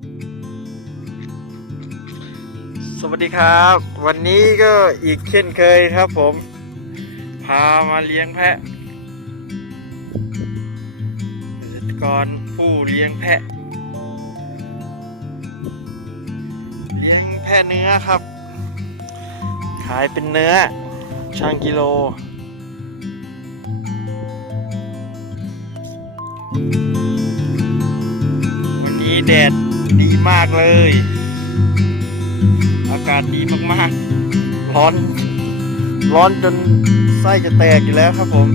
สวัสดีครับ วันนี้ก็อีกเช่นเคยครับผม พามาเลี้ยงแพะเกษตรกรผู้เลี้ยงแพะ เลี้ยงแพะเนื้อครับ ขายเป็นเนื้อช่างกิโลวันนี้แดด มากเลย อากาศดีมากๆ ร้อน ร้อนจนไส้จะแตกอยู่แล้วครับผม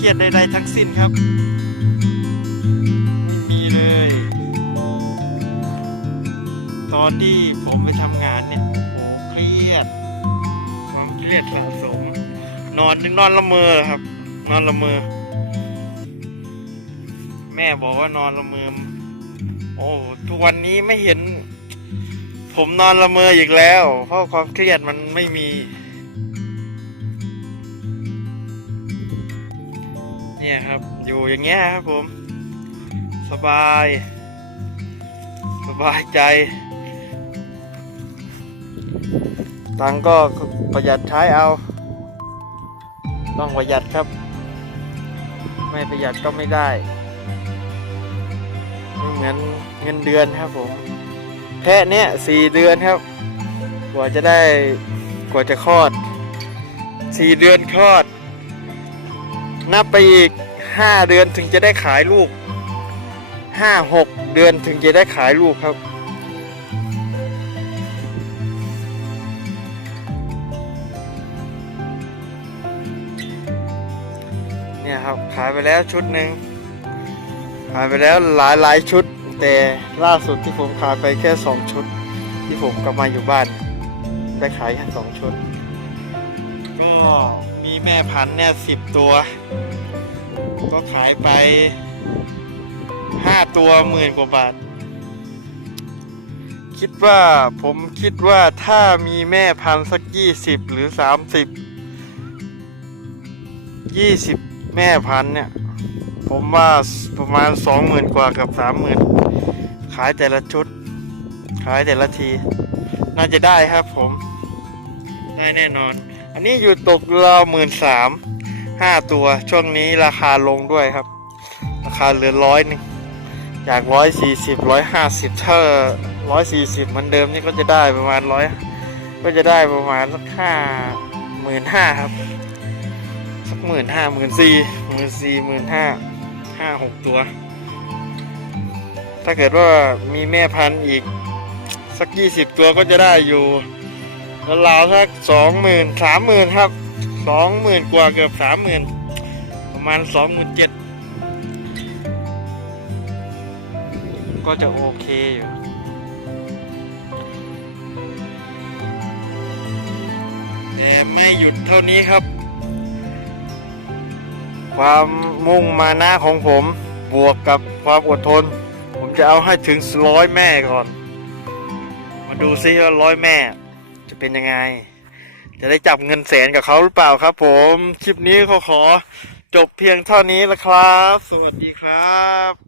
เครียดใดๆทั้งสิ้นครับ ไม่มีเลย ตอนที่ผมไปทำงานเนี่ยโหเครียดความเครียดสะสม นอนนึงนอนละเมอครับ นอนละเมอ แม่บอกว่านอนละเมอโอ้ทุกวันนี้ไม่เห็น ผมนอนละเมออีกแล้ว เพราะความเครียดมันไม่มี เนี่ยครับ อยู่อย่างเงี้ยครับผม สบาย สบายใจตังก็ประหยัดใช้เอา ต้องประหยัดครับ ไม่ประหยัดก็ไม่ได้ไม่เหมือนเงินเดือนครับผมแพะเนี่ยสี่เดือนครับ กว่าจะได้กว่าจะคลอดสี่เดือนคลอด นับไปอีกห้าเดือนถึงจะได้ขายลูกห้าหกเดือนถึงจะได้ขายลูกครับ เนี่ยครับขายไปแล้วชุดหนึ่งขายไปแล้วหลายหลายชุด แต่ล่าสุดที่ผมขายไปแค่สองชุด ที่ผมกลับมาอยู่บ้าน ได้ขายแค่สองชุดก็ แม่พันธุ์เนี่ยสิบตัว ก็ขายไปห้าตัวหมื่นกว่าบาท คิดว่าผมคิดว่าถ้ามีแม่พันธุ์สักยี่สิบหรือสามสิบยี่สิบแม่พันธุ์เนี่ย ผมว่าประมาณสองหมื่นกว่ากับสามหมื่นขายแต่ละชุด ขายแต่ละที น่าจะได้ครับผม ได้แน่นอน อันนี้อยู่ตกเราหมื่นสามห้าตัวช่วงนี้ราคาลงด้วยครับ ราคาเหลือร้อยหนึ่งจากร้อยสี่สิบร้อยห้าสิบถ้าร้อยสี่สิบเหมือนเดิมนี่ก็จะได้ประมาณร้อยก็จะได้ประมาณสักห้าหมื่นห้าครับ สักหมื่นห้าหมื่นสี่หมื่นสี่หมื่นห้าห้าหกตัว ถ้าเกิดว่ามีแม่พันธุ์อีกสักยี่สิบตัวก็จะได้อยู่ ราวสักสองหมื่นสามหมื่นครับสองหมื่นกว่าเกือบสามหมื่นประมาณสองหมื่นเจ็ดก็จะโอเคอยู่แต่ไม่หยุดเท่านี้ครับ ความมุ่งมานะของผมบวกกับความอดทน ผมจะเอาให้ถึงร้อยแม่ก่อน มาดูซิว่าร้อยแม่ เป็นยังไง จะได้จับเงินแสนกับเขาหรือเปล่าครับ ผมคลิปนี้เขาขอจบเพียงเท่านี้ละครับ สวัสดีครับ